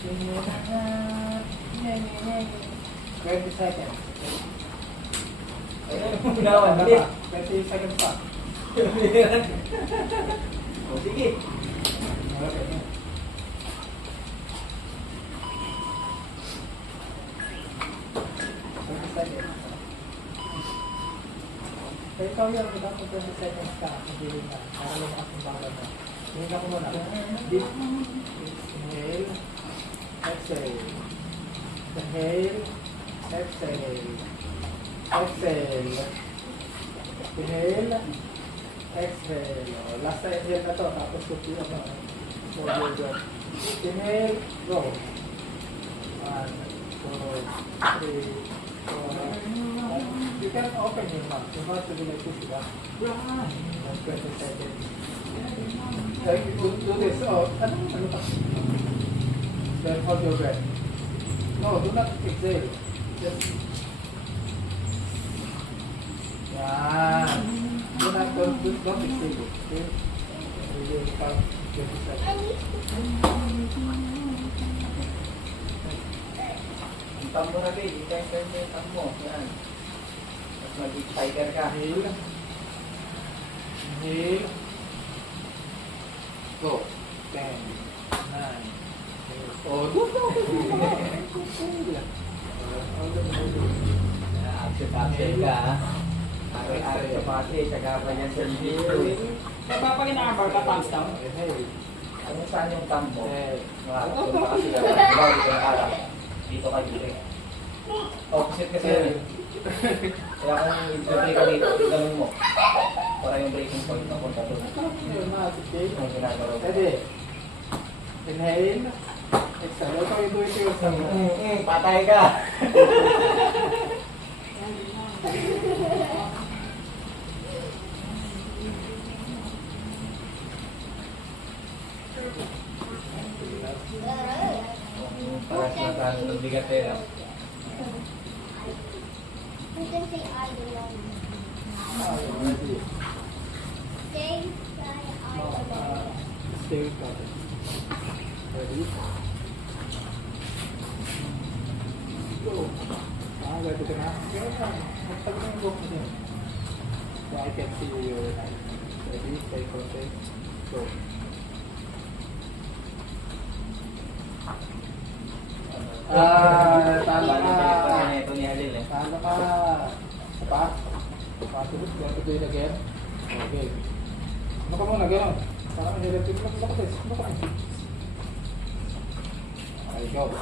20 seconds. Ayun, ginawa, hindi. 20 seconds pa. O, sige. Okay. 20 seconds. So, ikaw yun, kita ko 20 seconds ka, hindi na, para lumakas yung bawal mo. Hindi ako muna. Deep. Inhale. Exhale. Inhale. Exhale. Exhale. Inhale. Exhale. Last na inhale na to, tapos kupi ako. So, good. Inhale. Go. 1, 2, 3, 4. You can open your mouth. Your mouth will be like this, diba? That's 20 seconds. So, you do this. Oh, ano pa? Then hold your breath. No, do not exhale. Just... Yan. Do not, don't exhale. Okay? You will count 20 seconds. Ang tambo na kayo, i-test yung tambo. Yan. Tapos mag-tiger ka. Inhale. Inhale. Go. 10, 9. Oh, go. Absent ka. Ari-ari sa pati, saka pa yan sa video. Napapaginabar ka, thumbs down. Inhale. Ano saan yung tambo? Inhale. Doon pa kasi lang. Diba, dito na harap. Dito ka dito. Opposite kasi yun. Kaya kung i-play ka dito, ganun mo. Para yung breaking point na punta doon. Yung ginagawa ko. Ready? Inhale. Exhale. Ito yung do it yourself. Patay ka! Para sa tayo ng bigatera. You can say I belong. Ready? Say I belong. Stay with God. Ready? Go. Ready ka na? Magtag na yung book mo din. So I can see your eyes. Ready? Stay focused. Go. Talo ka. Ito ni Halil eh. Talo ka. Pa? Pasunod. You want to do it again? Okay. Ano ka muna? Gano'n. Parang nilipid mo. Ano ka this? Ano ka? Okay, go.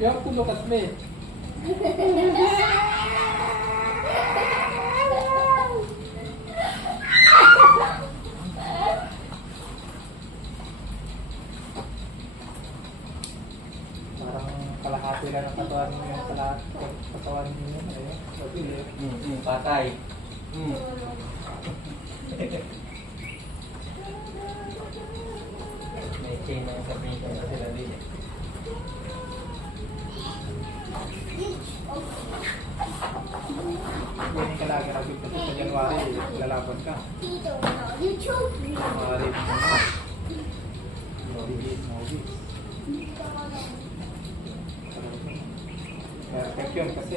You have to look at me. Parang kalahati lang ang katawan mo yung katawan niyo. Ayun. Patay. May chain na yung sabihin ko na sila din eh. Yan yung kalagay kasi sa January, lalaban ka. You don't know. You chose me. January, Movies. Perfect yun kasi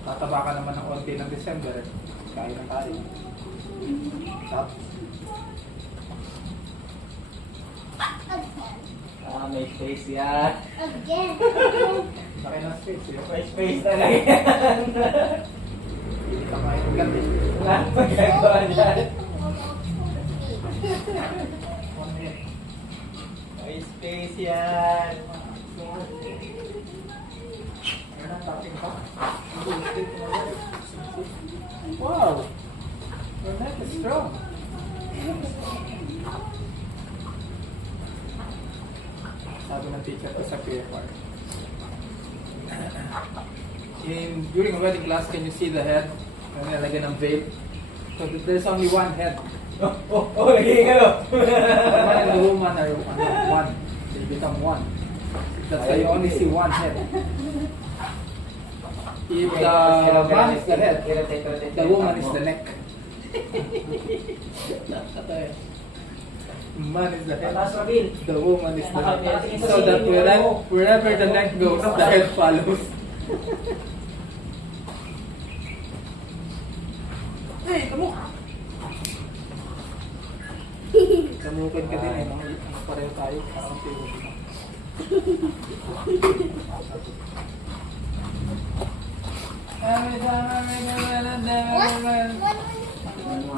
tataba ka naman ng onti ng December. Kain ng kain. Tapos, May space yan. Again. laki ng space. May space talaga yan. Hindi ka kain ng gabi. Wala nang magagawa dyan. 1 minute. May space yan. Wow! Your neck is strong. Sabi ng teacher ko sa PFR. During a wedding class, can you see the head? Nalagyan ng veil. So there's only one head. Lagi ka no? The man and the woman are one. They become one. That's why you only see one head. If the man is the head, the woman is the neck. Man is the head. Pataas, Rabil. The woman is the head. Nakatingin sa So that singit mo. wherever the neck goes, the head follows. Hey, kamu! Kamukan ka din eh. Pareho tayo. Parang tiyo. What? What?